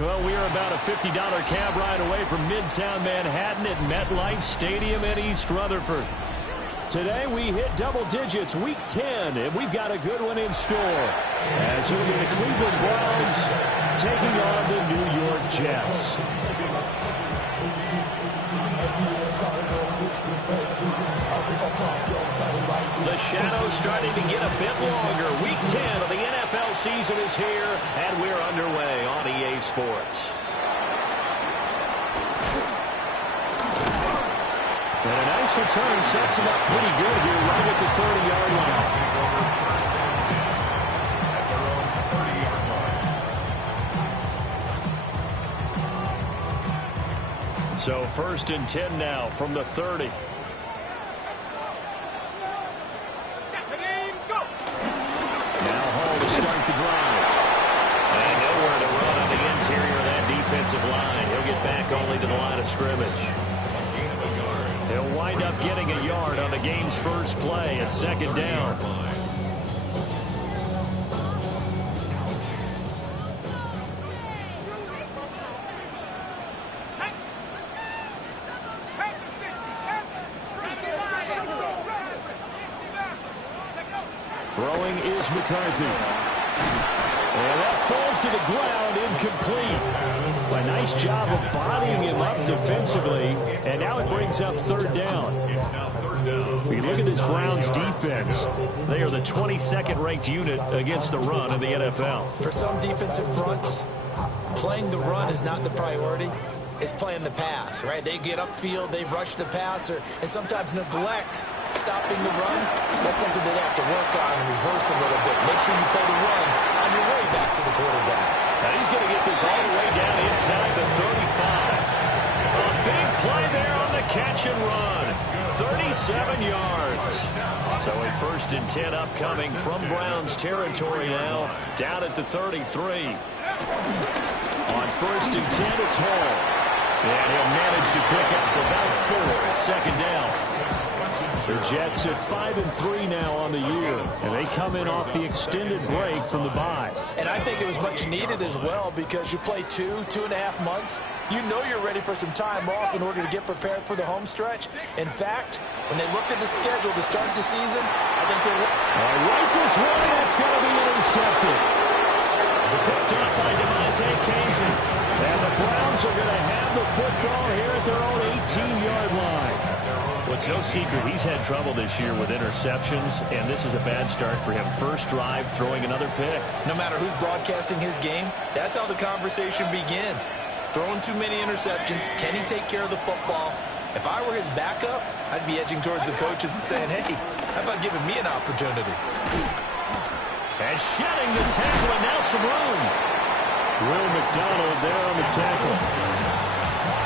Well, we are about a $50 cab ride away from Midtown Manhattan at MetLife Stadium in East Rutherford. Today we hit double digits, Week 10, and we've got a good one in store. As it'll be the Cleveland Browns taking on the New York Jets. The shadow's starting to get a bit longer. Week 10 of the NFL season is here, and we're underway on EA Sports. And a nice return sets him up pretty good here right at the 30-yard line. So 1st and 10 now from the 30. Start the drive. And nowhere to run on the interior of that defensive line. He'll get back only to the line of scrimmage. He'll wind up getting a yard on the game's first play at 2nd down. Throwing is McCarthy. And that falls to the ground, incomplete. A nice job of bodying him up defensively, and now it brings up 3rd down. You look at this Browns defense. They are the 22nd ranked unit against the run in the NFL. For some defensive fronts, playing the run is not the priority. It's playing the pass, right? They get upfield, they rush the passer, and sometimes neglect stopping the run. That's something they have to work on and reverse a little bit. Make sure you play the run on your way back to the quarterback. Now he's going to get this all the way down inside the 35. A big play there on the catch and run. 37 yards. So a 1st and 10 upcoming from Browns territory now, down at the 33. On 1st and 10, it's Hall. And he'll manage to pick up about 4 at 2nd down. The Jets at 5-3 now on the year, and they come in off the extended break from the bye. And I think it was much needed as well because you play 2.5 months. You know you're ready for some time off in order to get prepared for the home stretch. In fact, when they looked at the schedule to start the season, I think they were. Rifles one, that's going to be intercepted. Picked off by Demonte Casey. And the Browns are going to have the football here at their own 18-yard line. Well, it's no secret he's had trouble this year with interceptions, and this is a bad start for him. First drive, throwing another pick. No matter who's broadcasting his game, that's how the conversation begins. Throwing too many interceptions. Can he take care of the football? If I were his backup, I'd be edging towards the coaches and saying, hey, how about giving me an opportunity? And shedding the tackle, and now some room. Will McDonald there on the tackle.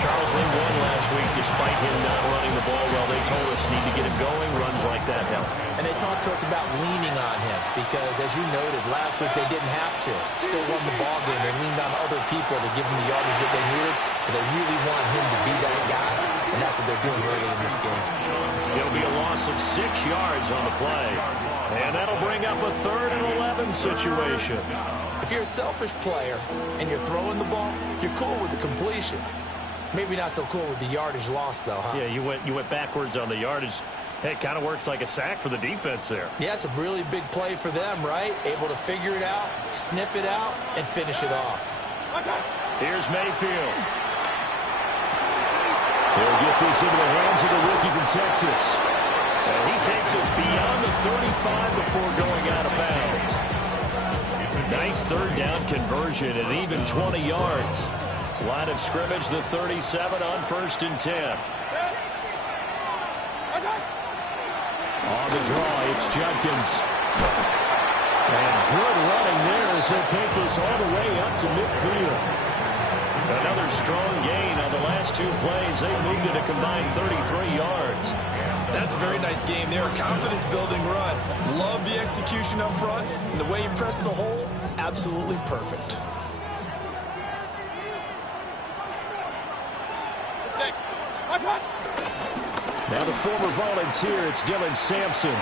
Charles Lee won last week despite him not running the ball well. They told us need to get him going. Runs like that help. And they talked to us about leaning on him because, as you noted, last week they didn't have to. Still won the ball game. They leaned on other people to give them the yardage that they needed, but they really want him to be that guy, and that's what they're doing early in this game. It'll be a loss of 6 yards on the play, and that'll bring up a 3rd and 11 situation. If you're a selfish player and you're throwing the ball, you're cool with the completion. Maybe not so cool with the yardage loss, though, huh? Yeah, you went backwards on the yardage. Hey, it kind of works like a sack for the defense there. Yeah, it's a really big play for them, right? Able to figure it out, sniff it out, and finish it off. Here's Mayfield. He'll get this into the hands of the rookie from Texas. And he takes us beyond the 35 before going out of bounds. Nice 3rd down conversion at even 20 yards. Line of scrimmage, the 37 on 1st and 10. On the draw, it's Judkins. And good running there as he'll take this all the way up to midfield. Another strong gain on the last 2 plays. They moved it a combined 33 yards. That's a very nice game there. Confidence-building run. Love the execution up front. And the way he pressed the hole, absolutely perfect. Now the former volunteer, it's Dylan Sampson. Oh,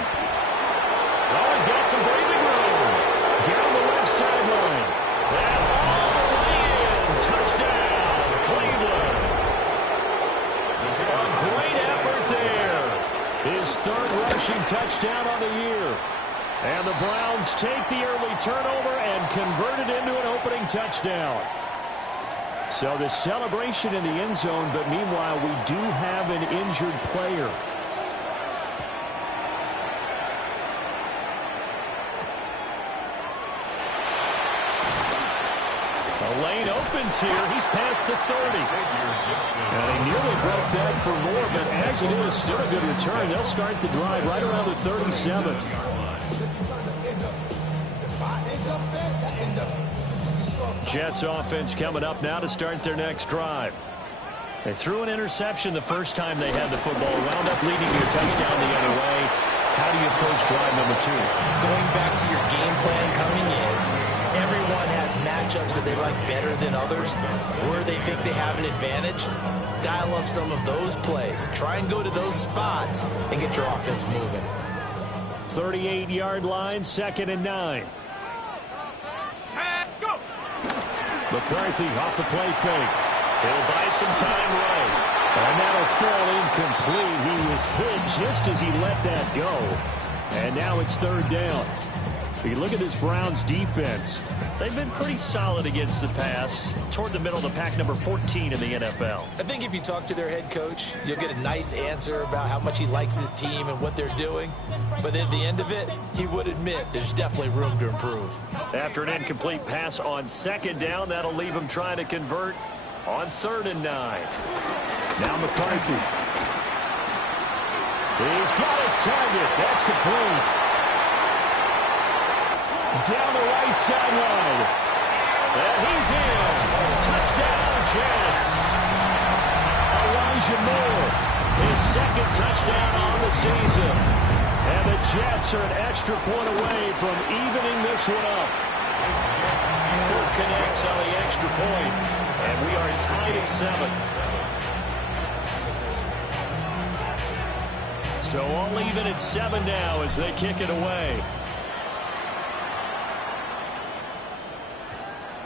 he's got some breathing room. Down the left sideline. And all the way in. Touchdown. third rushing touchdown on the year. And the Browns take the early turnover and convert it into an opening touchdown. So the celebration in the end zone, but meanwhile we do have an injured player. The lane opens here. He's past the 30. And he nearly broke that for more, but as it is, still a good return. They'll start the drive right around the 37. Jets offense coming up now to start their next drive. They threw an interception the first time they had the football. Wound up leading to a touchdown the other way. How do you approach drive number 2? Going back to your game plan coming in, everyone has matchups that they like better than others, where they think they have an advantage. Dial up some of those plays. Try and go to those spots and get your offense moving. 38-yard line, 2nd and 9. McCarthy off the play fake. He'll buy some time right. And that'll fall incomplete. He was hit just as he let that go. And now it's 3rd down. You look at this Browns defense. They've been pretty solid against the pass. Toward the middle of the pack, number 14 in the NFL. I think if you talk to their head coach, you'll get a nice answer about how much he likes his team and what they're doing. But at the end of it, he would admit there's definitely room to improve. After an incomplete pass on 2nd down, that'll leave him trying to convert on 3rd and 9. Now McCarthy. He's got his target. That's complete. Down the right sideline. And he's in. Touchdown, Jets. Elijah Moore, his 2nd touchdown on the season. And the Jets are an extra point away from evening this one up. Foot connects on the extra point. And we are tied at 7. So all even at 7 now as they kick it away.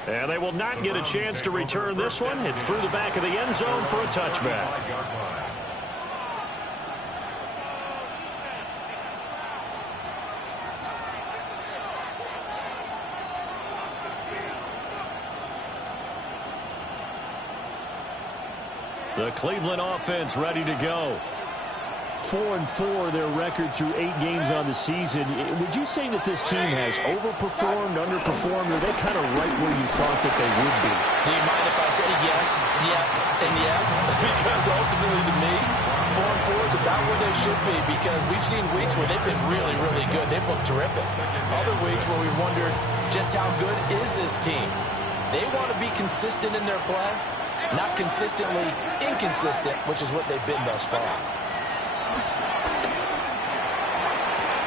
And they will not get a chance to return this one. It's through the back of the end zone for a touchback. The Cleveland offense ready to go. 4-4 their record through 8 games on the season. Would you say that this team has overperformed, underperformed, or are they kind of right where you thought that they would be? Do you mind if I say yes, yes, and yes? Because ultimately to me, 4-4 is about where they should be, because we've seen weeks where they've been really, really good. They've looked terrific. Other weeks where we've wondered just how good is this team. They want to be consistent in their play, not consistently inconsistent, which is what they've been thus far.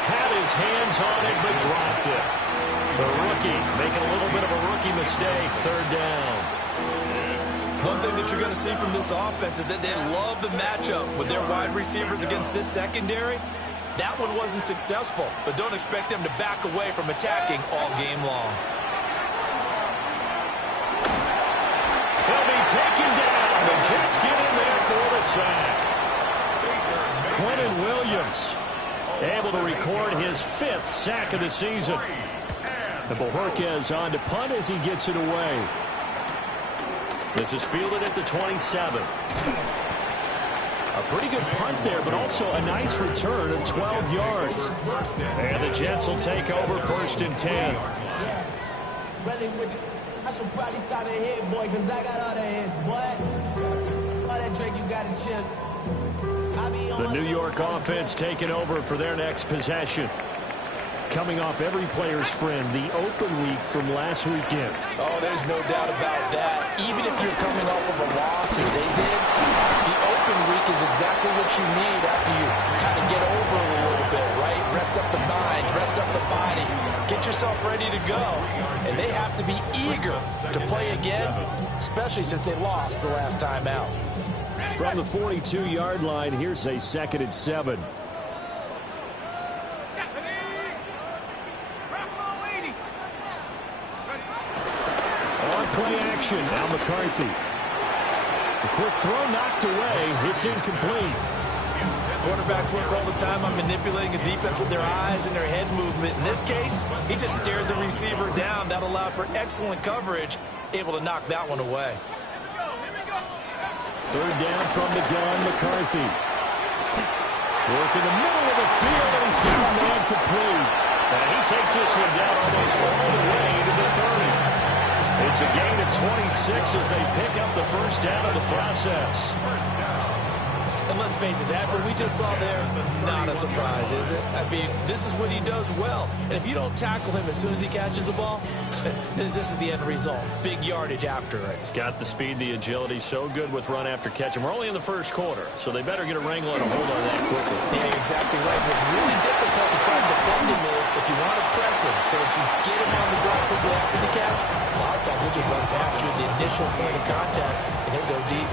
Had his hands on it, but dropped it. The rookie making a little bit of a rookie mistake. 3rd down. One thing that you're going to see from this offense is that they love the matchup with their wide receivers against this secondary. That one wasn't successful, but don't expect them to back away from attacking all game long. He'll be taken down. The Jets get in there for the sack. Quentin Williams able to record his 5th sack of the season. And Bohorquez on to punt as he gets it away. This is fielded at the 27. A pretty good punt there, but also a nice return of 12 yards. And the Jets will take over 1st and 10. I should probably start a hit, boy, because I got all the hits, boy. All that drink you got to chill. The New York offense taking over for their next possession. Coming off every player's friend, the open week from last weekend. Oh, there's no doubt about that. Even if you're coming off of a loss as they did, the open week is exactly what you need after you kind of get over a little bit, right? Rest up the mind, rest up the body, get yourself ready to go. And they have to be eager to play again, especially since they lost the last time out. From the 42-yard line, here's a 2nd and 7. On play action, now McCarthy. The quick throw knocked away. It's incomplete. Quarterbacks work all the time on manipulating a defense with their eyes and their head movement. In this case, he just stared the receiver down. That allowed for excellent coverage, able to knock that one away. Third down from the gun, McCarthy. Work in the middle of the field, and he's got a man complete. And he takes this one down almost all the way to the 30. It's a gain of 26 as they pick up the first down of the process. And let's face it, that what we just saw there, not a surprise, is it? I mean, this is what he does well. And if you don't tackle him as soon as he catches the ball, then this is the end result. Big yardage after it. Got the speed, the agility, so good with run after catch. And we're only in the first quarter, so they better get a wrangle and a hold on that quickly. Yeah, you're exactly right. What's really difficult to try to defend him is if you want to press him so that you get him on the ground quickly after the catch, a lot of times he'll just run past you at the initial point of contact, and he'll go deep.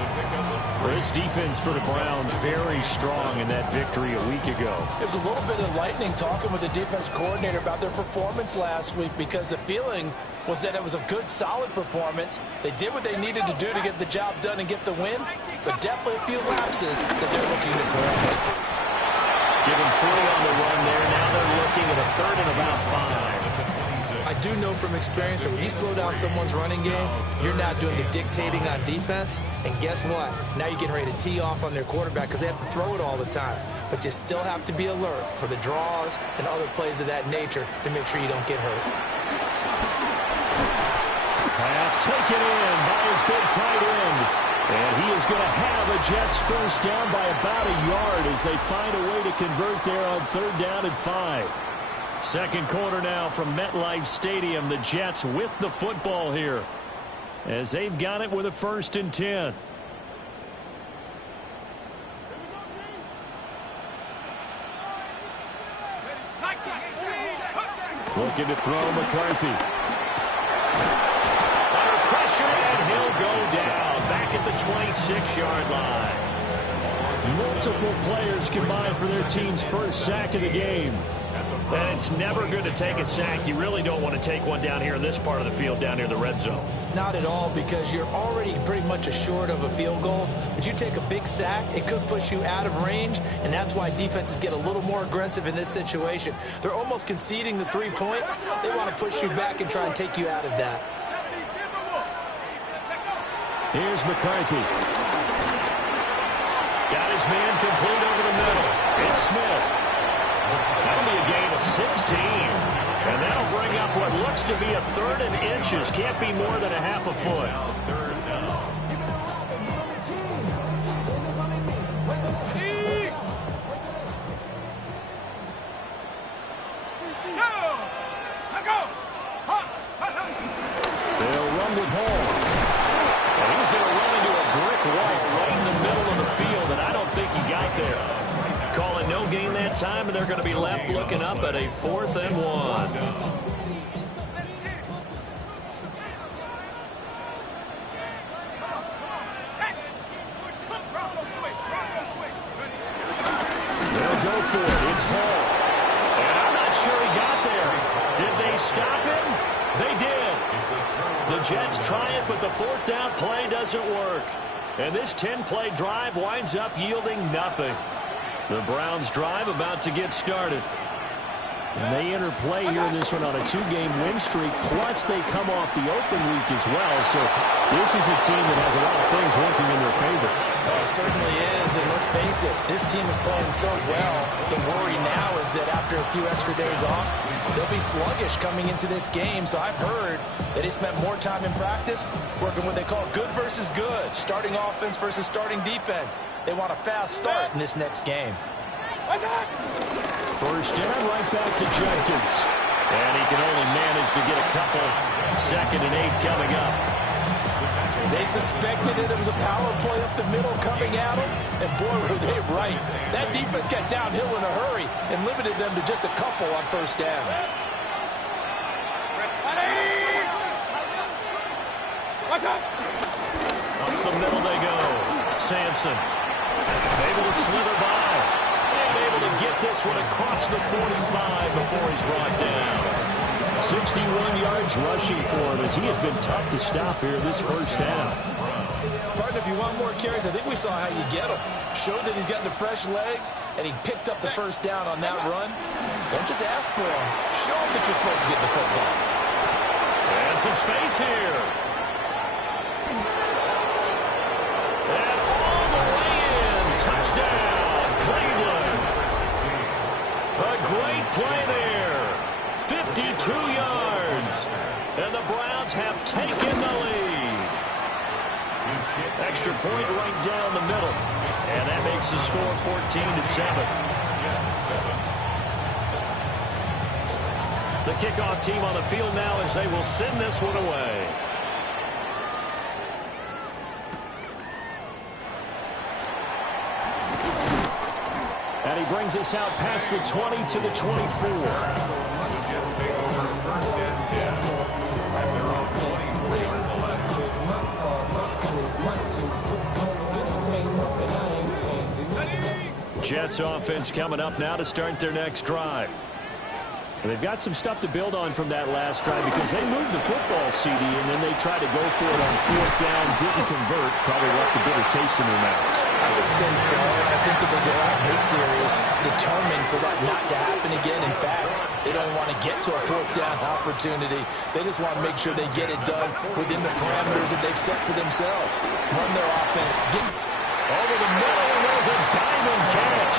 This defense for the Browns very strong in that victory a week ago. It was a little bit enlightening talking with the defense coordinator about their performance last week because the feeling was that it was a good, solid performance. They did what they needed to do to get the job done and get the win, but definitely a few lapses that they're looking to correct. Giving 3 on the run there. Now they're looking at a third and about 5. I do know from experience that when you slow down someone's running game, you're not doing the dictating on defense. And guess what? Now you're getting ready to tee off on their quarterback because they have to throw it all the time. But you still have to be alert for the draws and other plays of that nature to make sure you don't get hurt. Pass taken in by his big tight end. And he is going to have a Jets first down by about a yard as they find a way to convert there on third down and 5. Second quarter now from MetLife Stadium. The Jets with the football here as they've got it with a 1st and 10. Looking to throw McCarthy. Under pressure, and he'll go down back at the 26-yard line. Multiple players combined for their team's first sack of the game. And it's never good to take a sack. You really don't want to take one down here in this part of the field, down near the red zone. Not at all, because you're already pretty much assured of a field goal. But you take a big sack, it could push you out of range, and that's why defenses get a little more aggressive in this situation. They're almost conceding the 3 points. They want to push you back and try and take you out of that. Here's McCarthy. Got his man complete over the middle. It's Smith. That'll be a gain of 16. And that'll bring up what looks to be a third and inches. Can't be more than a half a foot. They'll run with Hall. And he's going to run into a brick wall right in the middle of the field, and I don't think he got there. Calling no gain that time, and they're going to be left looking up at a 4th and 1. They'll go for it. It's Hall. And I'm not sure he got there. Did they stop him? They did. The Jets try it, but the 4th down play doesn't work. And this 10-play drive winds up yielding nothing. The Browns drive about to get started. And they enter play here in this one on a 2-game win streak, plus they come off the open week as well. So this is a team that has a lot of things working in their favor. Well, it certainly is, and let's face it, this team is playing so well. The worry now is that after a few extra days off, they'll be sluggish coming into this game. So I've heard that he spent more time in practice working what they call good versus good, starting offense versus starting defense. They want a fast start in this next game. First down, right back to Jenkins. And he can only manage to get a couple. 2nd and 8 coming up. They suspected it was a power play up the middle coming at them, and boy, were they right. That defense got downhill in a hurry and limited them to just a couple on first down. Up the middle they go. Sampson able to slither by. And able to get this one across the 45 before he's brought down. 61 yards rushing for him as he has been tough to stop here this first half. Partner, if you want more carries, I think we saw how you get them. Showed that he's got the fresh legs, and he picked up the first down on that run. Don't just ask for him. Show him that you're supposed to get the football. And some space here. And all the way in. Touchdown, Cleveland. A great play there. 52 yards. And the Browns have taken the lead. Extra point right down the middle. And that makes the score 14-7. The kickoff team on the field now as they will send this one away. And he brings us out past the 20 to the 24. Jets offense coming up now to start their next drive. And they've got some stuff to build on from that last drive because they moved the football, CD, and then they tried to go for it on fourth down, didn't convert, probably left a bitter taste in their mouths. I would say so. I think that they go out in this series determined for that not to happen again. In fact, they don't want to get to a fourth down opportunity. They just want to make sure they get it done within the parameters that they've set for themselves. Run their offense. Get over the middle, and there's a diamond catch.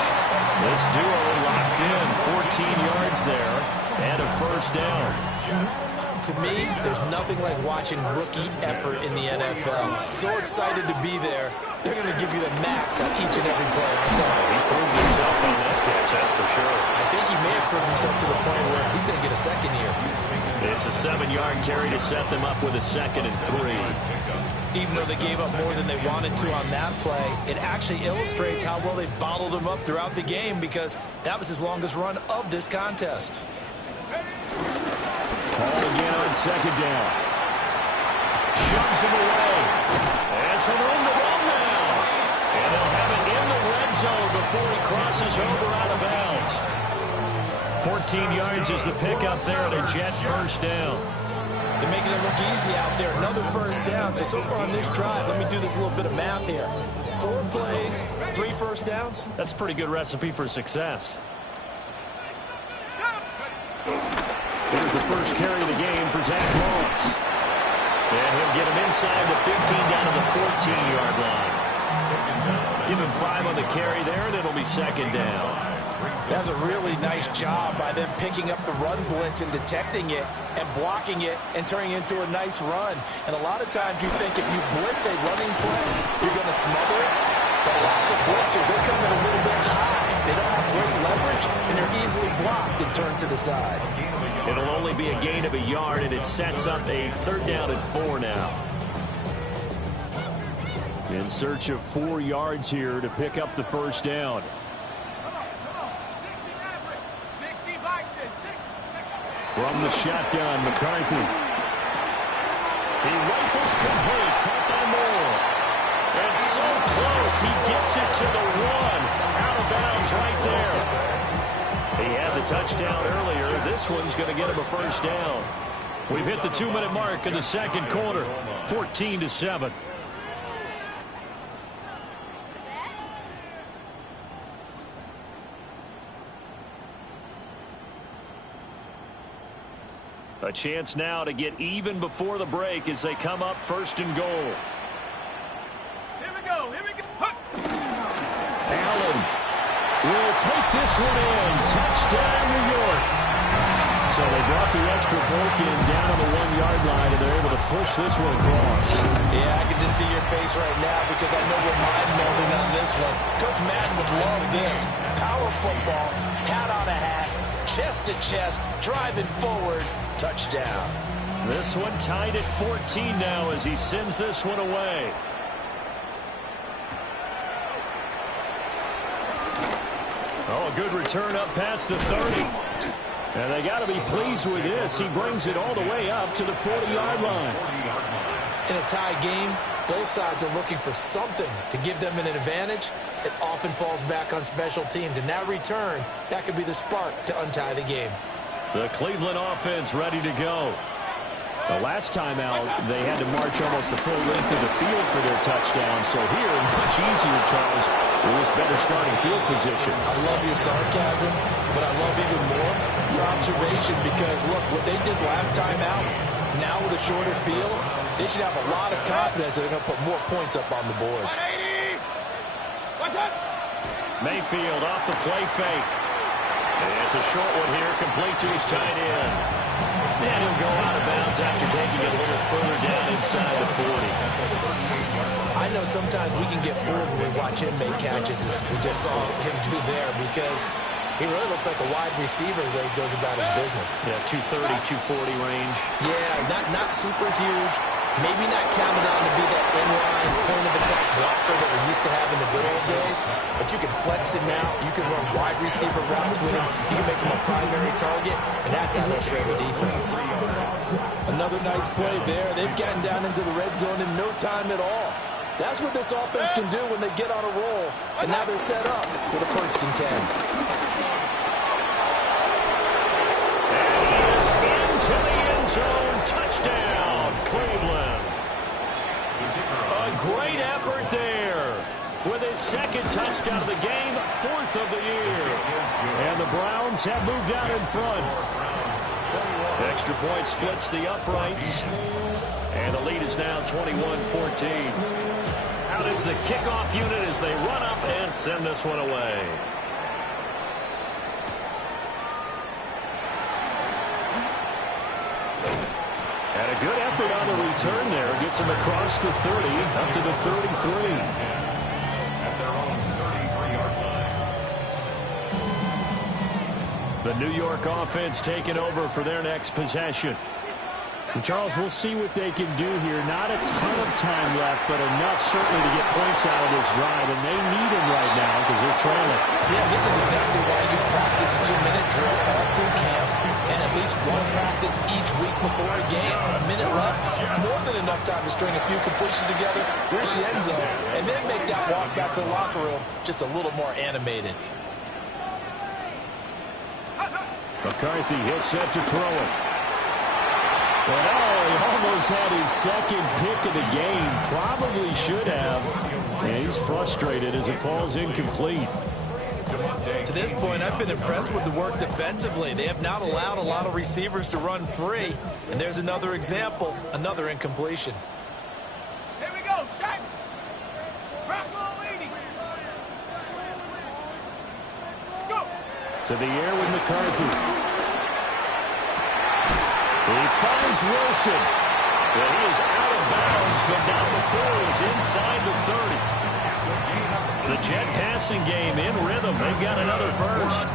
This duo locked in, 14 yards there, and a first down. To me, there's nothing like watching rookie effort in the NFL. So excited to be there. They're going to give you the max on each and every play. He proved himself on that catch, that's for sure. I think he may have proved himself to the point where he's going to get a second here. It's a 7-yard carry to set them up with a 2nd and 3. Even though they gave up more than they wanted to on that play, it actually illustrates how well they bottled him up throughout the game because that was his longest run of this contest. Ball again on 2nd down. Shoves him away. And some room to run now. And they'll have it in the red zone before he crosses over out of bounds. 14 yards is the pickup there and a Jet first down. They're making it look easy out there. Another first down. So far on this drive, let me do this little bit of math here. 4 plays, 3 first downs. That's a pretty good recipe for success. Here's the first carry of the game for Zach Moss. And he'll get him inside the 15 down to the 14-yard line. Give him 5 on the carry there, and it'll be 2nd down. That was a really nice job by them picking up the run blitz and detecting it and blocking it and turning it into a nice run. And a lot of times you think if you blitz a running play, you're going to smother it. But a lot of the blitzers, they come in a little bit high. They don't have great leverage, and they're easily blocked and turned to the side. It'll only be a gain of a yard, and it sets up a 3rd down and 4 now. In search of 4 yards here to pick up the first down. From the shotgun, McCarthy. He rifles complete, caught by Moore. And so close, he gets it to the 1. Out of bounds right there. He had the touchdown earlier. This one's going to get him a first down. We've hit the 2-minute mark in the 2nd quarter, 14-7. A chance now to get even before the break as they come up 1st and goal. Here we go. Allen will take this one in. Touchdown, New York. So they brought the extra bulk in down on the 1-yard line, and they're able to push this one across. Yeah, I can just see your face right now because I know where mine's melding on this one. Coach Madden would love this. Power football, hat on a hat, chest to chest, driving forward, touchdown. This one tied at 14 now as he sends this one away. Oh, a good return up past the 30. And they got to be pleased with this. He brings it all the way up to the 40-yard line. In a tie game, both sides are looking for something to give them an advantage. It often falls back on special teams. And that return, that could be the spark to untie the game. The Cleveland offense ready to go. The last time out, they had to march almost the full length of the field for their touchdown. So here, much easier, Charles, with this better starting field position. I love your sarcasm, but I love even more your observation because, look, what they did last time out, now with a shorter field, they should have a lot of confidence that they're going to put more points up on the board. 180! What's up? Mayfield off the play fake. And it's a short one here, complete to his tight end. And he'll go out of bounds after taking it a little further down inside the 40. I know sometimes we can get fooled when we watch him make catches, as we just saw him do there, because he really looks like a wide receiver the way he goes about his business. Yeah, 230, 240 range. Yeah, not super huge. Maybe not counted on to be that inline point-of-attack blocker that we used to have in the good old days, but you can flex him out. You can run wide receiver routes with him. You can make him a primary target, and that's how they'll shred the defense. Another nice play there. They've gotten down into the red zone in no time at all. That's what this offense can do when they get on a roll, and now they're set up with a 1st and 10. And he is into the end zone. Touchdown, Cleveland. A great effort there. With his 2nd touchdown of the game, 4th of the year. And the Browns have moved out in front. Extra point splits the uprights. And the lead is now 21-14. Out is the kickoff unit as they run up and send this one away. And a good effort on the return there. Gets him across the 30, up to the 33. The New York offense taking over for their next possession. And Charles, we'll see what they can do here. Not a ton of time left, but enough certainly to get points out of this drive, and they need them right now because they're trailing. Yeah, this is exactly why you practice a 2-minute drill all through camp, and at least one practice each week before a game. A minute left, more than enough time to string a few completions together, reach the end zone, and then make that walk back to the locker room just a little more animated. McCarthy, he'll set to throw it. But he almost had his 2nd pick of the game. Probably should have. And he's frustrated as it falls incomplete. To this point, I've been impressed with the work defensively. They have not allowed a lot of receivers to run free. And there's another example, another incompletion. Here we go, set. Rock 80. Let's go. To the air with McCarthy. He finds Wilson. Well, he is out of bounds, but not before he's inside the 30. The Jet passing game in rhythm. They've got another first.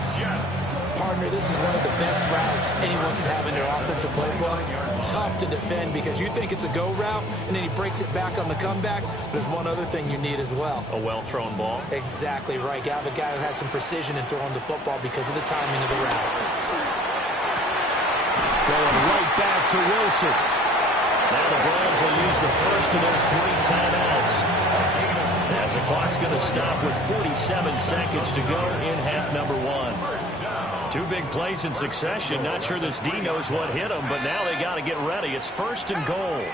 Partner, this is one of the best routes anyone can have in their offensive playbook. Tough to defend because you think it's a go route, and then he breaks it back on the comeback. There's one other thing you need as well. A well-thrown ball. Exactly right. You have a guy who has some precision in throwing the football because of the timing of the route. Going right back to Wilson. Now the Browns will use the first of their 3 timeouts. As the clock's going to stop with 47 seconds to go in half number 1. 2 big plays in succession. Not sure this D knows what hit him, but now they got to get ready. It's 1st and goal.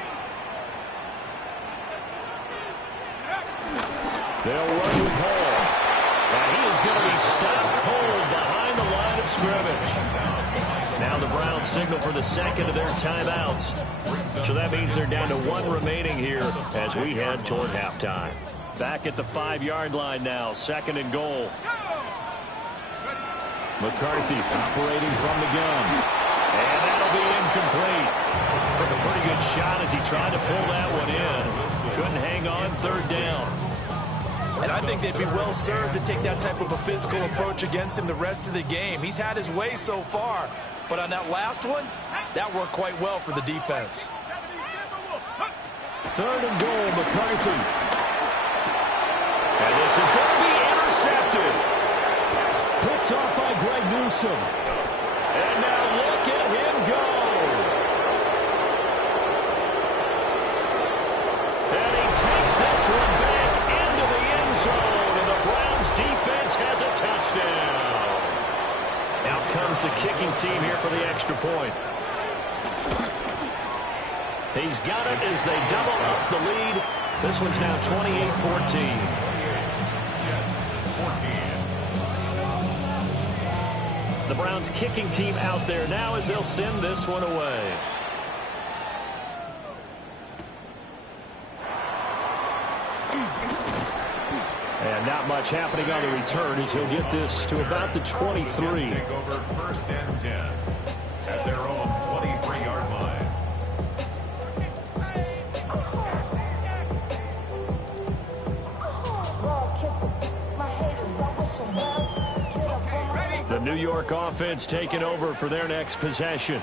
They'll run with Hall. And he is going to be stopped cold behind the line of scrimmage. Now the Browns signal for the 2nd of their timeouts. So that means they're down to 1 remaining here as we head toward halftime. Back at the 5-yard line now, 2nd and goal. McCarthy operating from the gun. And that'll be incomplete. Took a pretty good shot as he tried to pull that one in. Couldn't hang on 3rd down. And I think they'd be well served to take that type of a physical approach against him the rest of the game. He's had his way so far. But on that last one, that worked quite well for the defense. 3rd and goal, McCarthy. And this is going to be intercepted. Picked off by Greg Newsome. And now look at him go. And he takes this one back into the end zone. And the Browns defense has a touchdown. Out comes the kicking team here for the extra point. He's got it as they double up the lead. This one's now 28-14. The Browns kicking team out there now as they'll send this one away. And not much happening on the return as he'll get this to about the 23. Take over 1st and 10 at their own 23-yard line. The New York offense taking over for their next possession.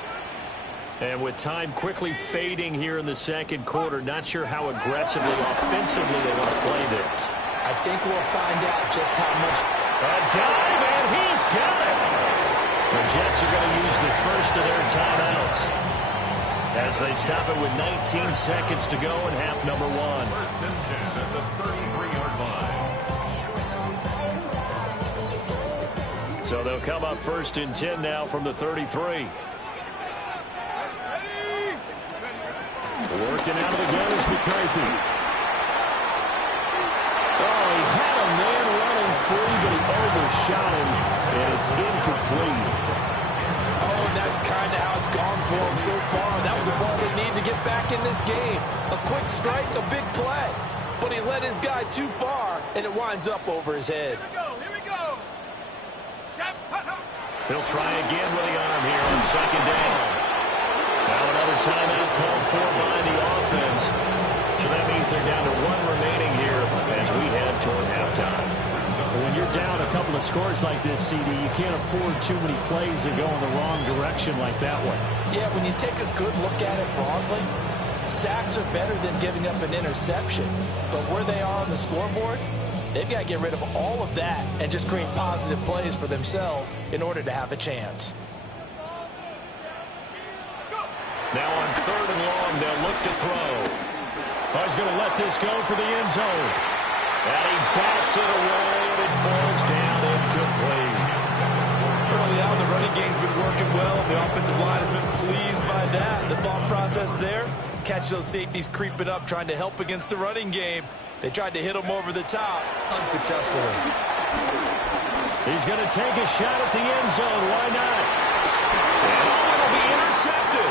And with time quickly fading here in the second quarter, not sure how aggressively, offensively they want to play this. I think we'll find out just how much. A dive, and he's got it. The Jets are going to use the first of their timeouts as they stop it with 19 seconds to go in half number 1. 1st and 10 at the 33-yard line. So they'll come up 1st and 10 now from the 33. Working out of the gun is McCarthy. Oh, he had a man running free, but he overshot him, and it's incomplete. Oh, and that's kind of how it's gone for him so far. That was a ball they need to get back in this game. A quick strike, a big play. But he led his guy too far, and it winds up over his head. Here we go. He'll try again with the arm here on 2nd down. Now another timeout called for by the offense. So that means they're down to 1 remaining here as we head toward halftime. When you're down a couple of scores like this, CD, you can't afford too many plays that go in the wrong direction like that one. Yeah, when you take a good look at it broadly, sacks are better than giving up an interception. But where they are on the scoreboard, they've got to get rid of all of that and just create positive plays for themselves in order to have a chance. Now on 3rd and long, they'll look to throw. Oh, he's going to let this go for the end zone. And he bats it away, and it falls down incomplete. Early on, the running game's been working well, and the offensive line has been pleased by that. The thought process there, catch those safeties creeping up, trying to help against the running game. They tried to hit them over the top, unsuccessfully. He's going to take a shot at the end zone. Why not? And it'll be intercepted.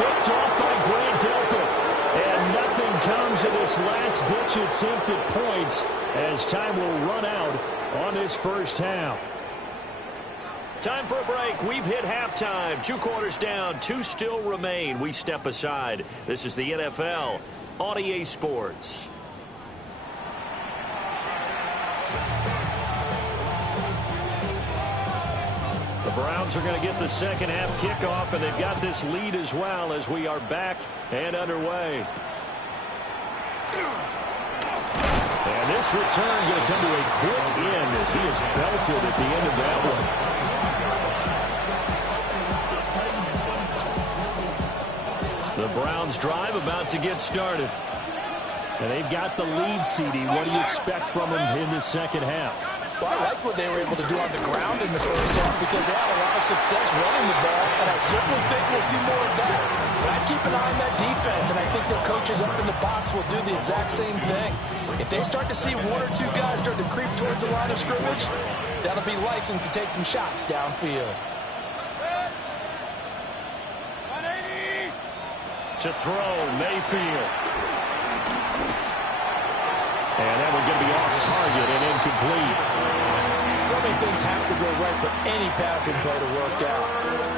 Picked off by Grant Delpit. And nothing comes of this last-ditch attempt at points as time will run out on this first half. Time for a break. We've hit halftime. 2 quarters down. 2 still remain. We step aside. This is the NFL on EA Sports. The Browns are going to get the second half kickoff, and they've got this lead as well as we are back and underway. And this return going to come to a quick end as he is belted at the end of that one. The Browns drive about to get started. And they've got the lead, CD. What do you expect from them in the second half? Well, I like what they were able to do on the ground in the first half because they had a lot of success running the ball, and I certainly think we'll see more of that. But I keep an eye on that defense, and I think their coaches up in the box will do the exact same thing. If they start to see 1 or 2 guys start to creep towards the line of scrimmage, that'll be license to take some shots downfield. 180. To throw, Mayfield. And that one's going to be off target and incomplete. So many things have to go right for any passing play to work out.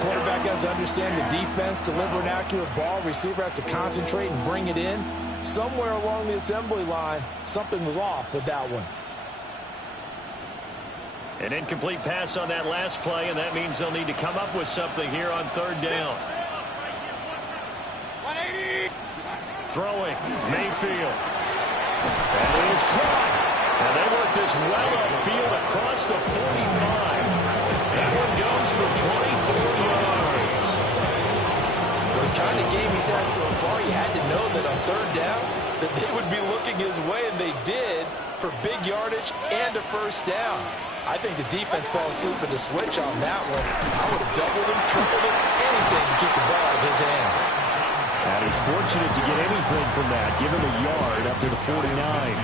Quarterback has to understand the defense, deliver an accurate ball. Receiver has to concentrate and bring it in. Somewhere along the assembly line, something was off with that one. An incomplete pass on that last play, and that means they'll need to come up with something here on 3rd down. 180. Throwing, Mayfield. And it is caught. And they work this well upfield across the 45. That one goes for 24 yards. The kind of game he's had so far, you had to know that on 3rd down, that they would be looking his way, and they did, for big yardage and a first down. I think the defense fell asleep at the switch on that one. I would have doubled him, tripled him, anything to keep the ball out of his hands. And he he's fortunate to get anything from that. Give him a yard up to the 49.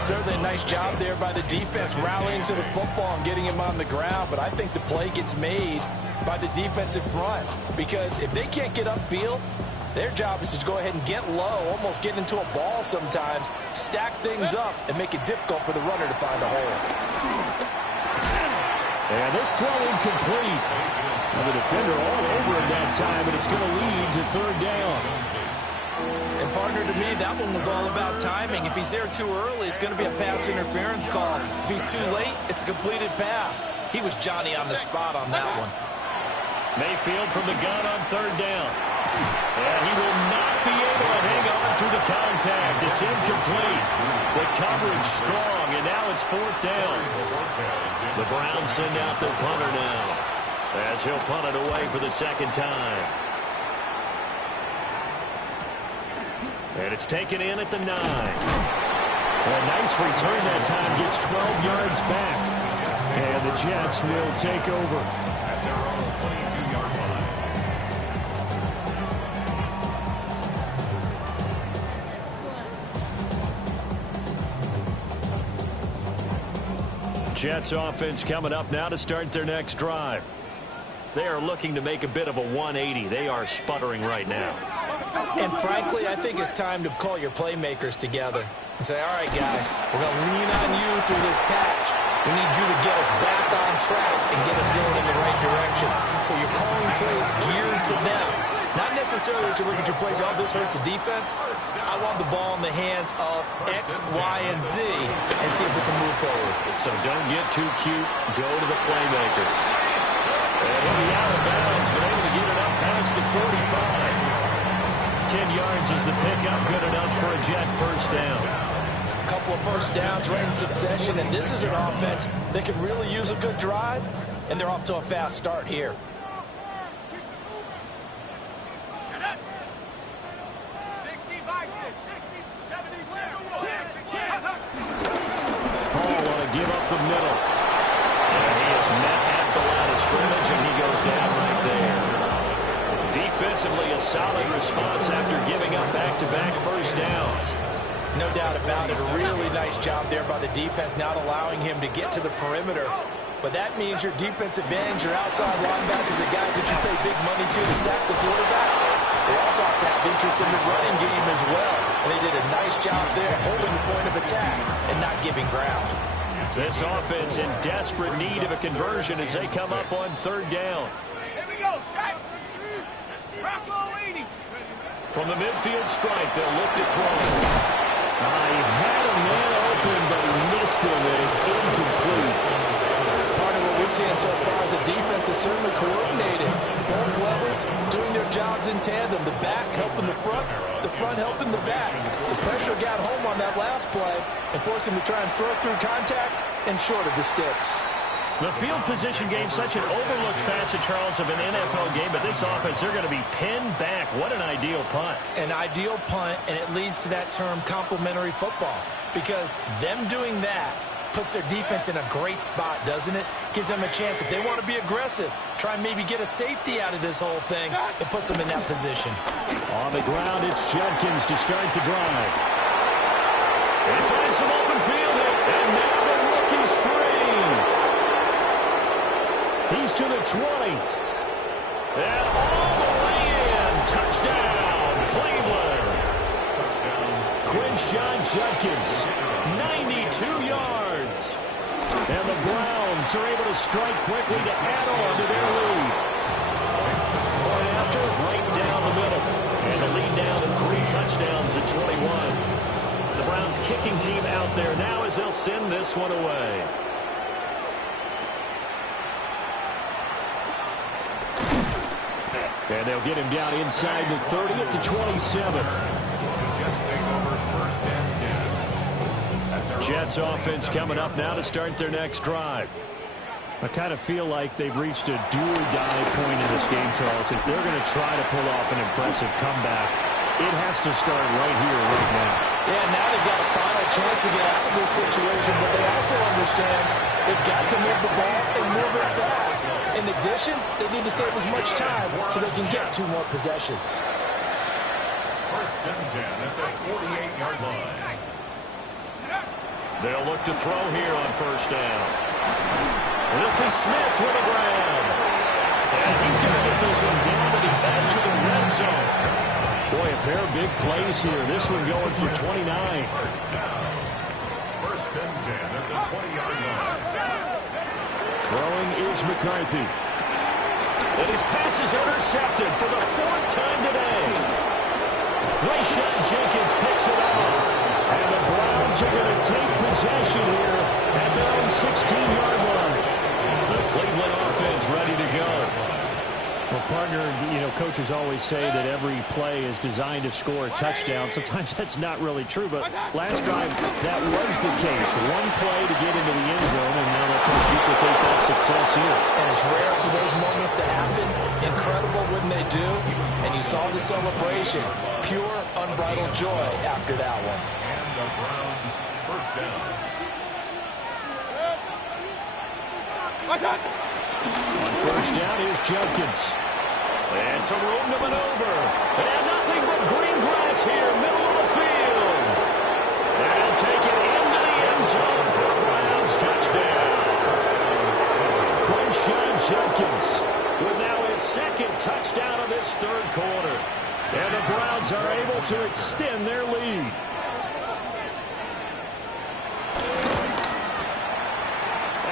Certainly a nice job there by the defense rallying to the football and getting him on the ground, but I think the play gets made by the defensive front because if they can't get upfield, their job is to go ahead and get low, almost get into a ball sometimes, stack things up, and make it difficult for the runner to find a hole. And this throw incomplete. And the defender all over him that time, and it's going to lead to third down. And partner, to me, that one was all about timing. If he's there too early, it's going to be a pass interference call. If he's too late, it's a completed pass. He was Johnny on the spot on that one. Mayfield from the gun on third down. And he will not be able to hang on through the contact. It's incomplete. The coverage strong, and now it's fourth down. The Browns send out their punter now, as he'll punt it away for the second time. And it's taken in at the 9. A nice return that time, gets 12 yards back. And the Jets will take over. At their own 22-yard line. Jets offense coming up now to start their next drive. They are looking to make a bit of a 180. They are sputtering right now. And frankly, I think it's time to call your playmakers together and say, all right, guys, we're going to lean on you through this patch. We need you to get us back on track and get us going in the right direction. So you're calling plays geared to them. Not necessarily to look at your plays, oh, this hurts the defense. I want the ball in the hands of X, Y, and Z and see if we can move forward. So don't get too cute. Go to the playmakers. And he'll be out of bounds, but able to get it up past the 45. 10 yards is the pickup, good enough for a Jet first down. A couple of first downs right in succession, and this is an offense that could really use a good drive, and they're off to a fast start here. Paul want to give up the middle. And he is met at the line of scrimmage, and he goes down right there. Defensively, a solid response after giving up back-to-back first downs. No doubt about it. A really nice job there by the defense, not allowing him to get to the perimeter. But that means your defensive ends, your outside linebackers, the guys that you pay big money to sack the quarterback, they also have to have interest in the running game as well. And they did a nice job there, holding the point of attack and not giving ground. This offense in desperate need of a conversion as they come up on third down. Here we go, set. From the midfield stripe, they'll look to throw. He had a man open, but he missed him, and it's incomplete. Part of what we're seeing so far is the defense is certainly coordinated. Both levels doing their jobs in tandem. The back helping the front helping the back. The pressure got home on that last play and forced him to try and throw through contact and short of the sticks. The field position game, such an overlooked facet, Charles, of an NFL game, but this offense, they're going to be pinned back. What an ideal punt. An ideal punt, and it leads to that term complementary football, because them doing that puts their defense in a great spot, doesn't it? Gives them a chance. If they want to be aggressive, try and maybe get a safety out of this whole thing, it puts them in that position. On the ground, it's Judkins to start the drive. He finds some open field, and now the rookie's free. He's to the 20. And all the way in. Touchdown, Cleveland. Touchdown. Quinshon Judkins, 92 yards. And the Browns are able to strike quickly to add on to their lead. Point after, right down the middle. And the lead down to 3 touchdowns at 21. The Browns kicking team out there now as they'll send this one away. And they'll get him down inside the 30 at the 27. The Jets take over first and 10. Jets offense coming up now to start their next drive. I kind of feel like they've reached a do-or-die point in this game, Charles. If they're going to try to pull off an impressive comeback, it has to start right here, right now. Yeah, now they've got a final chance to get out of this situation, but they also understand they've got to move the ball and move it fast. In addition, they need to save as much time so they can get 2 more possessions. First and 10 at the 48-yard line. They'll look to throw here on first down. This is Smith with a grab. And he's going to get this one down to the edge of the red zone. Boy, a pair of big plays here. This one going for 29. First and 10 at the 20-yard line. Throwing is McCarthy. And his pass is intercepted for the fourth time today. Rayshon Jenkins picks it off. And the Browns are going to take possession here at their own 16-yard line. The Cleveland offense ready to go. Well, partner, coaches always say that every play is designed to score a touchdown. Sometimes that's not really true, but last drive, that was the case. One play to get into the end zone, and now they'll try to duplicate that success here. And it's rare for those moments to happen. Incredible when they do. And you saw the celebration. Pure, unbridled joy after that one. And the Browns first down. On first down is Jenkins. And some room to maneuver. And nothing but green grass here, middle of the field. And he'll take it into the end zone for a Browns touchdown. Rayshon Jenkins with now his second touchdown of this third quarter. And the Browns are able to extend their lead.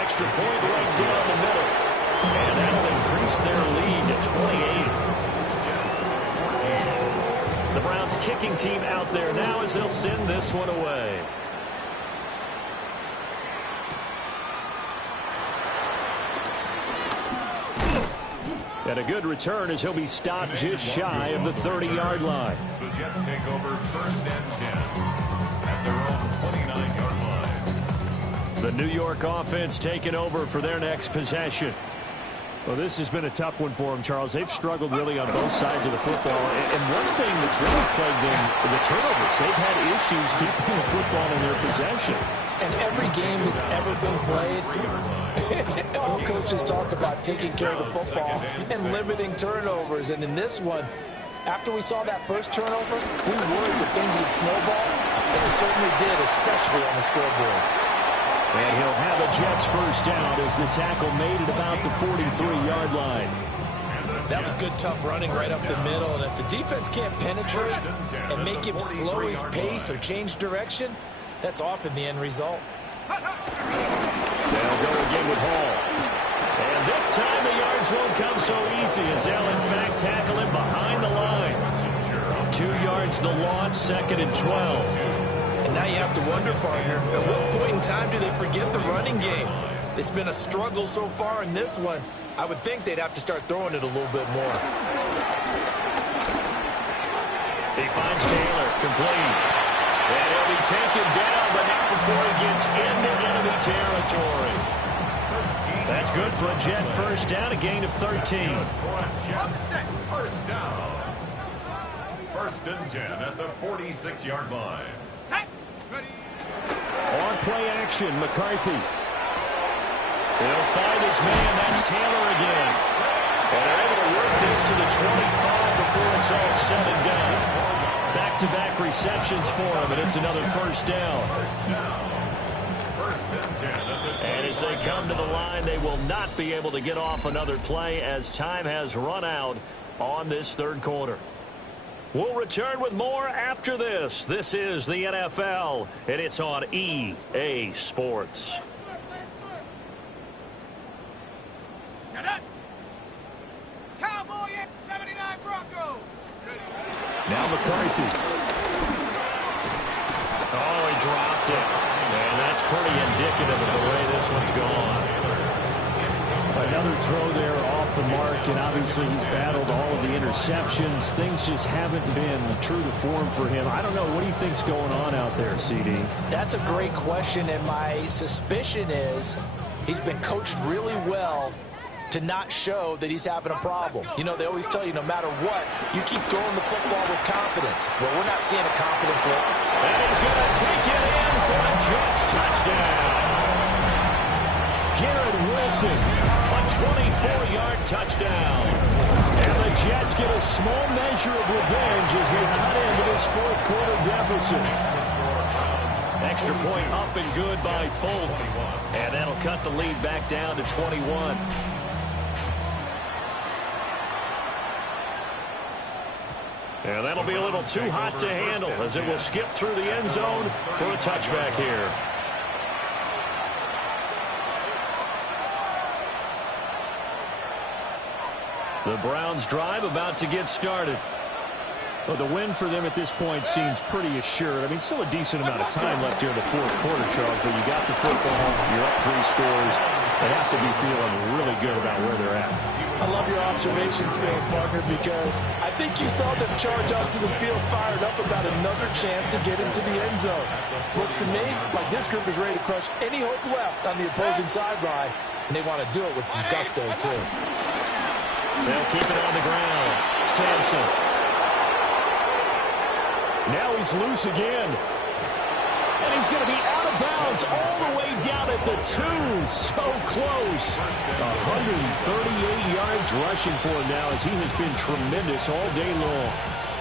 Extra point right down the middle. And that'll increase their lead to 28. The Browns kicking team out there now as they'll send this one away. And a good return as he'll be stopped just shy of the 30-yard line. The Jets take over first and 10 at their own 29-yard line. The New York offense taking over for their next possession. Well, this has been a tough one for them, Charles. They've struggled really on both sides of the football. And one thing that's really plagued them, the turnovers. They've had issues keeping the football in their possession. And every game that's ever been played, all coaches talk about taking care of the football and limiting turnovers. And in this one, after we saw that first turnover, we worried that things would snowball. And it certainly did, especially on the scoreboard. And he'll have a Jets first down as the tackle made at about the 43-yard line. That was good, tough running right up the middle. And if the defense can't penetrate and make him slow his pace or change direction, that's often the end result. They'll go again with Hall. And this time the yards won't come so easy as they'll, in fact, tackle him behind the line. 2 yards the loss, second and 12. And now you have to wonder, partner, at what point in time do they forget the running game? It's been a struggle so far in this one. I would think they'd have to start throwing it a little bit more. He finds Taylor, complete. And he'll be taken down, but not before he gets into enemy territory. That's good for a Jet first down, a gain of 13. First down. First and 10 at the 46-yard line. On play action, McCarthy. He'll find his man. That's Taylor again. And they're able to work this to the 25 before it's all said and done. Back-to-back receptions for him, and it's another first down. First and 10 at the 25. And as they come to the line, they will not be able to get off another play as time has run out on this third quarter. We'll return with more after this. This is the NFL, and it's on EA Sports. Shut up! Cowboy 79 Broncos! Now McCarthy. Oh, he dropped it. And that's pretty indicative of the way this one's gone. Another throw there off the mark, and obviously he's battled all of the interceptions. Things just haven't been true to form for him. I don't know. What do you think's going on out there, CD? That's a great question, and my suspicion is he's been coached really well to not show that he's having a problem. You know, they always tell you no matter what, you keep throwing the football with confidence. Well, we're not seeing a confident throw. And he's going to take it in for a Jets touchdown. Garrett Wilson, a 24-yard touchdown. And the Jets get a small measure of revenge as they cut into this fourth quarter deficit. Extra point up and good by Folk. And that'll cut the lead back down to 21. And that'll be a little too hot to handle as it will skip through the end zone for a touchback here. The Browns drive about to get started. Well, the win for them at this point seems pretty assured. I mean, still a decent amount of time left here in the fourth quarter, Charles, but you got the football, you're up 3 scores. They have to be feeling really good about where they're at. I love your observation skills, partner, because I think you saw them charge onto the field fired up about another chance to get into the end zone. Looks to me like this group is ready to crush any hope left on the opposing sideline, and they want to do it with some gusto, too. They'll keep it on the ground. Sampson. Now he's loose again. And he's going to be out of bounds all the way down at the 2. So close. 138 yards rushing for him now as he has been tremendous all day long.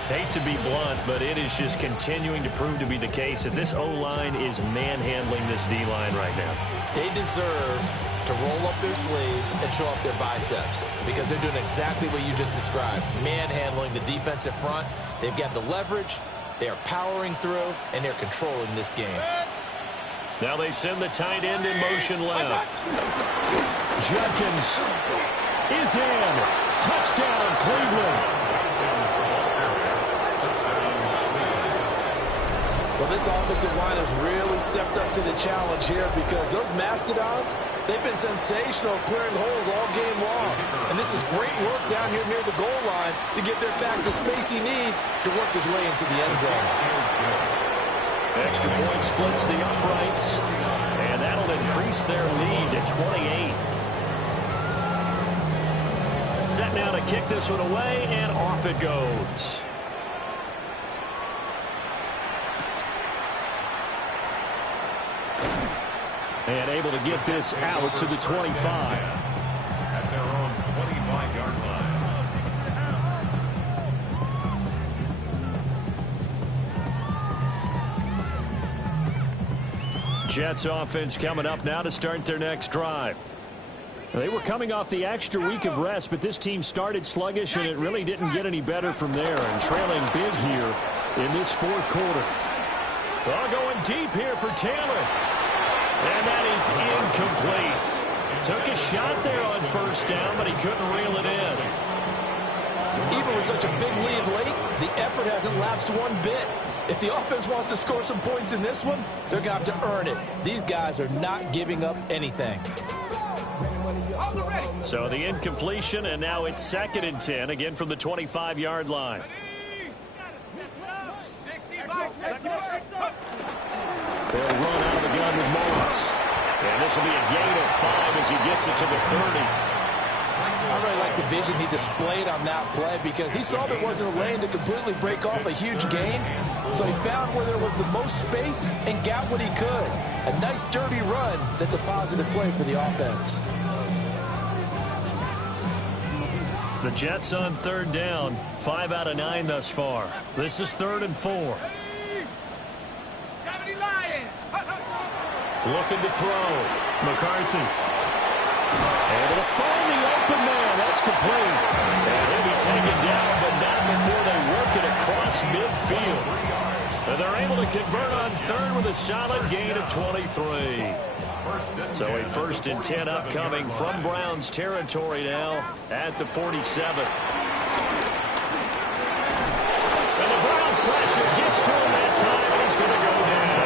Hate to be blunt, but it is just continuing to prove to be the case that this O-line is manhandling this D-line right now. They deserve to roll up their sleeves and show up their biceps because they're doing exactly what you just described, manhandling the defensive front. They've got the leverage. They are powering through, and they're controlling this game. Now they send the tight end in motion left. Judkins is in. Touchdown, Cleveland. Well, this offensive line has really stepped up to the challenge here because those Mastodons, they've been sensational clearing holes all game long. And this is great work down here near the goal line to give their back the space he needs to work his way into the end zone. Extra point splits the uprights, and that'll increase their lead to 28. Set now to kick this one away, and off it goes. And able to get this out to the 25. At their own 25-yard line. Jets offense coming up now to start their next drive. They were coming off the extra week of rest, but this team started sluggish, and it really didn't get any better from there. And trailing big here in this fourth quarter. Well, going deep here for Taylor. And that is incomplete. Took a shot there on first down, but he couldn't reel it in. Even with such a big lead late, the effort hasn't lapsed one bit. If the offense wants to score some points in this one, they're going to have to earn it. These guys are not giving up anything. So the incompletion, and now it's 2nd and 10, again from the 25-yard line. They'll run out of the gun with Morris. And this will be a gain of 5 as he gets it to the 30. I really like the vision he displayed on that play because he saw there wasn't a lane to completely break off a huge gain. So he found where there was the most space and got what he could. A nice dirty run that's a positive play for the offense. The Jets on 3rd down. 5 out of 9 thus far. This is 3rd and 4. Looking to throw. McCarthy. Able to find the open man. That's complete. And he'll be taken down, but not before they work it across midfield. And they're able to convert on 3rd with a solid gain of 23. So a 1st and 10 upcoming from Browns territory now at the 47. And the Browns pressure gets to him that time, and he's going to go down.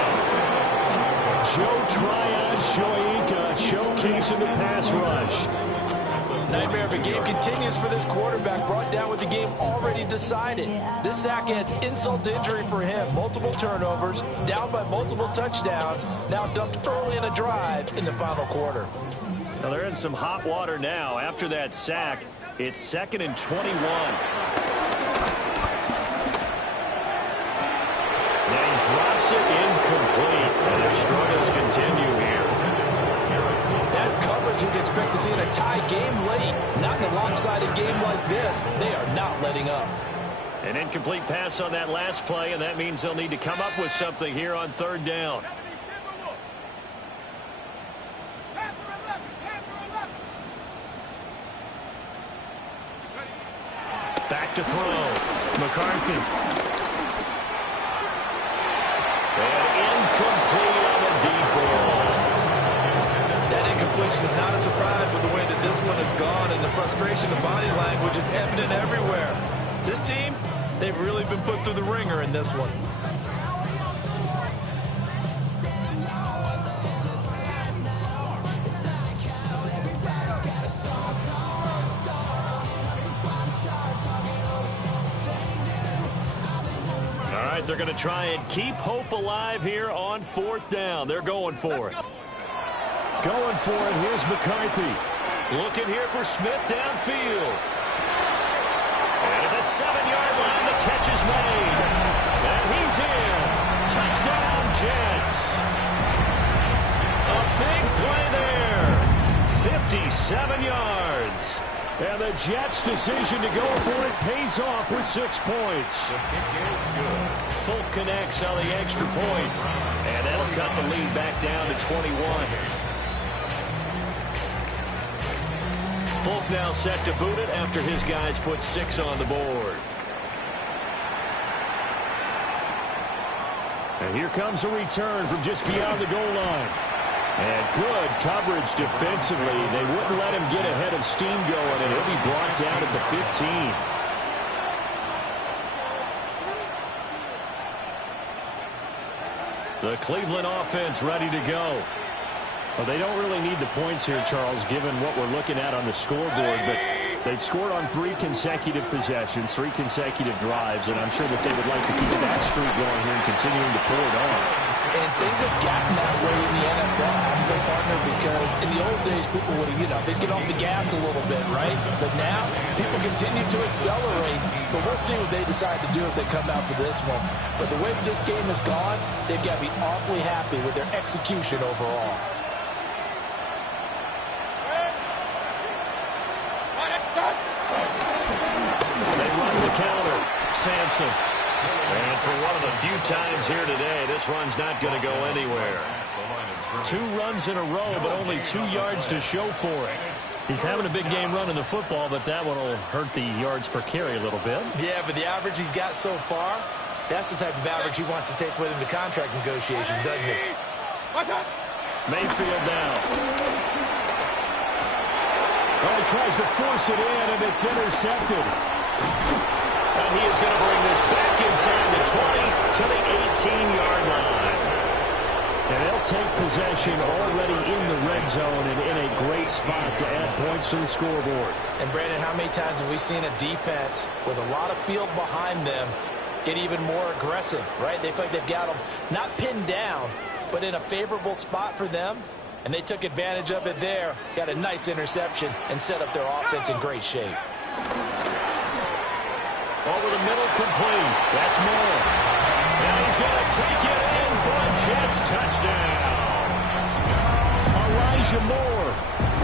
Joe Tryon Shoyinka showcasing the pass rush. Nightmare of a game continues for this quarterback, brought down with the game already decided. This sack adds insult to injury for him. Multiple turnovers, down by multiple touchdowns, now dumped early in a drive in the final quarter. Well, they're in some hot water now. After that sack, it's 2nd and 21. And he drops it incomplete. And their struggles continue here. That's coverage in to expect to see in a tie game late. Not in a lopsided game like this. They are not letting up. An incomplete pass on that last play, and that means they'll need to come up with something here on third down. Back to throw. McCarthy. And incomplete on the deep ball. That incompletion is not a surprise with the way that this one has gone, and the frustration of body language is evident everywhere. This team, they've really been put through the ringer in this one. All right, they're going to try and keep hope alive here on fourth down. They're going for it. Going for it. Here's McCarthy. Looking here for Smith downfield. And at the 7-yard line, the catch is made. And he's in. Touchdown, Jets. A big play there. 57 yards. And the Jets' decision to go for it pays off with 6 points. The kick is good. Folk connects on the extra point. And that'll cut the lead back down to 21. Folk now set to boot it after his guys put 6 on the board. And here comes a return from just beyond the goal line. And good coverage defensively. They wouldn't let him get ahead of steam going, and he'll be brought down at the 15. The Cleveland offense ready to go. Well, they don't really need the points here, Charles, given what we're looking at on the scoreboard. But they've scored on 3 consecutive possessions, 3 consecutive drives, and I'm sure that they would like to keep that streak going here and continuing to pour it on. And things have gotten that way in the NFL, haven't they, partner? Because in the old days, people would have, they'd get off the gas a little bit, right? But now, people continue to accelerate. But we'll see what they decide to do as they come out for this one. But the way this game has gone, they've got to be awfully happy with their execution overall. They run the counter. Sampson. And for one of the few times here today, this run's not going to go anywhere. 2 runs in a row, but only 2 yards to show for it. He's having a big game running the football, but that one will hurt the yards per carry a little bit. Yeah, but the average he's got so far, that's the type of average he wants to take with him to contract negotiations, doesn't he? Mayfield down. Oh, he tries to force it in, and it's intercepted. And he is going to bring this back inside the 20 to the 18-yard line. And they'll take possession already in the red zone and in a great spot to add points to the scoreboard. And, Brandon, how many times have we seen a defense with a lot of field behind them get even more aggressive, right? They feel like they've got them not pinned down, but in a favorable spot for them. And they took advantage of it there, got a nice interception, and set up their offense in great shape. Over the middle, complete. That's Moore. And he's going to take it in for a Jets touchdown. Elijah Moore,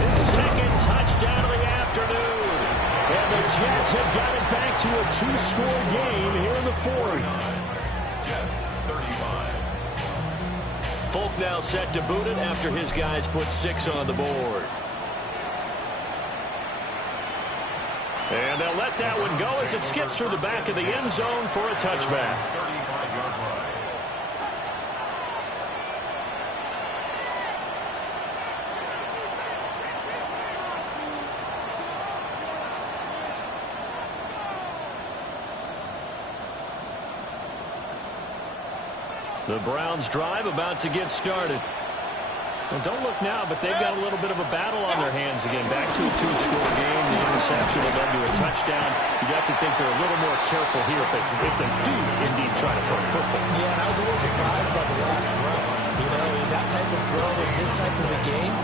his 2nd touchdown of the afternoon. And the Jets have got it back to a 2-score game here in the 4th. Jets 35. Folk now set to boot it after his guys put 6 on the board. And they'll let that one go as it skips through the back of the end zone for a touchback. 35-yard line. The Browns drive about to get started. And don't look now, but they've got a little bit of a battle on their hands again. Back to a 2-score game. The interception will led to a touchdown. You'd have to think they're a little more careful here if they do indeed try to throw football. Yeah, and I was a little surprised by the last throw. You know, in that type of throw in this type of a game,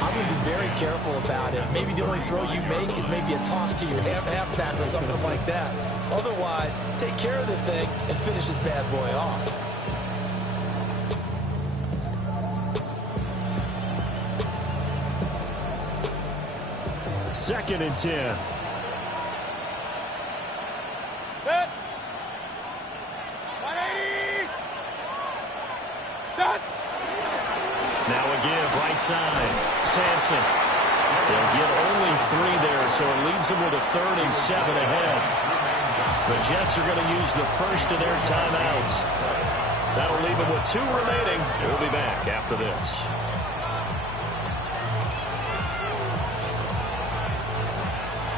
I'm going to be very careful about it. Maybe the only throw you make is maybe a toss to your halfback or something like that. Otherwise, take care of the thing and finish this bad boy off. 2nd and 10. Set. 180. Start. Now a give right side. Sampson. They'll get only 3 there, so it leaves them with a 3rd and 7 ahead. The Jets are going to use the first of their timeouts. That'll leave them with 2 remaining. We'll be back after this.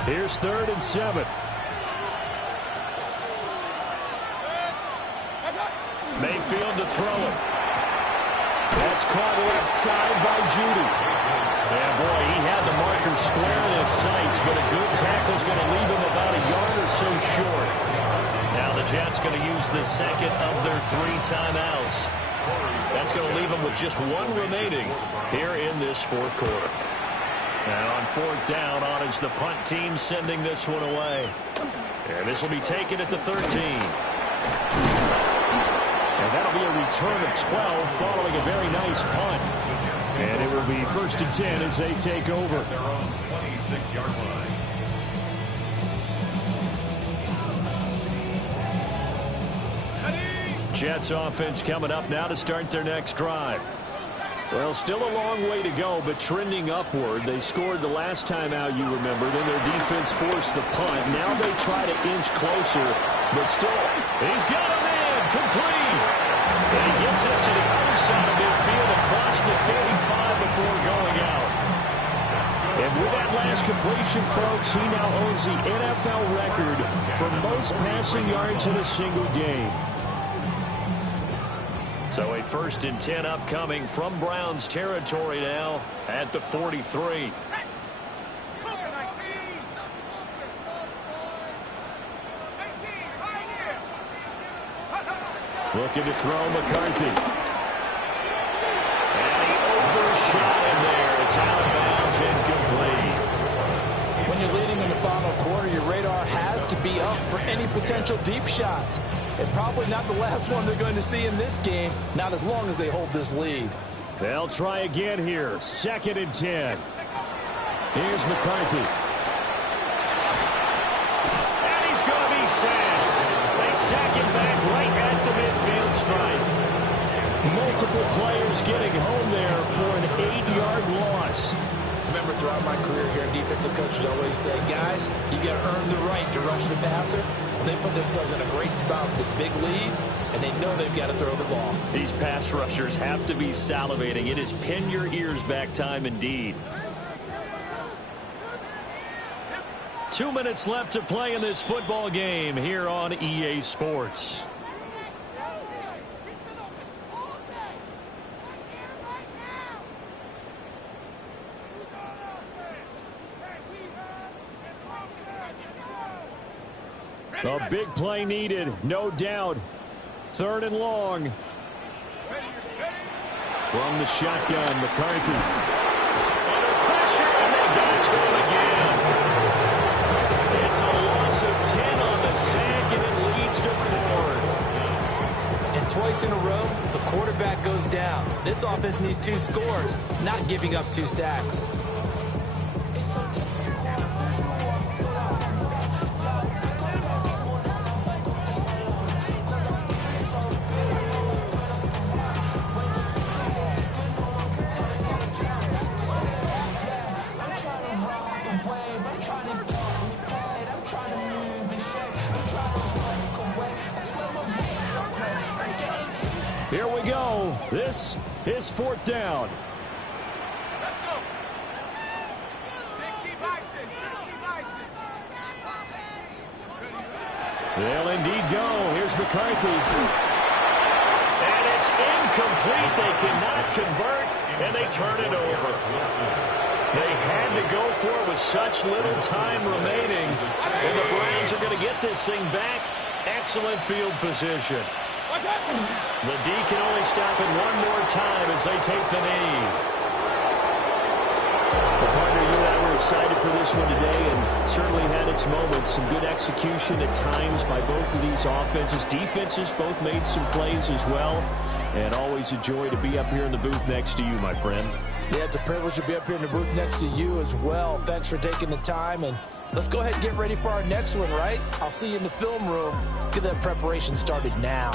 Here's 3rd and 7. Mayfield to throw it. That's caught left side by Judy. And boy, he had the marker square in his sights, but a good tackle's going to leave him about a yard or so short. Now the Jets going to use the second of their 3 timeouts. That's going to leave them with just 1 remaining here in this 4th quarter. And on 4th down, on is the punt team sending this one away. And this will be taken at the 13. And that'll be a return of 12 following a very nice punt. And it will be 1st and 10 as they take over. Their own 26-yard line. Jets offense coming up now to start their next drive. Well, still a long way to go, but trending upward. They scored the last time out, you remember. Then their defense forced the punt. Now they try to inch closer, but still, he's got a man complete. And he gets us to the other side of midfield across the 45 before going out. And with that last completion, folks, he now owns the NFL record for most passing yards in a single game. So a 1st and 10 upcoming from Browns territory now at the 43. Looking to throw McCarthy. And he overshot him there. It's out of bounds, incomplete. When you're leading in the final quarter, your radar has to be up for any potential deep shots. And probably not the last one they're going to see in this game, not as long as they hold this lead. They'll try again here. 2nd and 10. Here's McCarthy. And he's going to be sacked. They sack him back right at the midfield stripe. Multiple players getting home there for an 8-yard loss. Remember, throughout my career here, defensive coaches always say, guys, you got to earn the right to rush the passer. They put themselves in a great spot with this big lead, and they know they've got to throw the ball. These pass rushers have to be salivating. It is pin your ears back time indeed. 2 minutes left to play in this football game here on EA Sports. A big play needed, no doubt. 3rd and long. From the shotgun, McCarthy. Under pressure, and they got to him again. It's a loss of 10 on the sack, and it leads to 4th. And twice in a row, the quarterback goes down. This offense needs 2 scores, not giving up 2 sacks. Here we go. This is 4th down. Let's go. 60 Bison. 60 Bison. They'll indeed go. Here's McCarthy. And it's incomplete. They cannot convert, and they turn it over. They had to go for it with such little time remaining. And the Browns are going to get this thing back. Excellent field position. The D can only stop it one more time as they take the knee. Well, partner, you and I were excited for this one today, and certainly had its moments. Some good execution at times by both of these offenses. Defenses both made some plays as well. And always a joy to be up here in the booth next to you, my friend. Yeah, it's a privilege to be up here in the booth next to you as well. Thanks for taking the time, and let's go ahead and get ready for our next one, right? I'll see you in the film room. Get that preparation started now.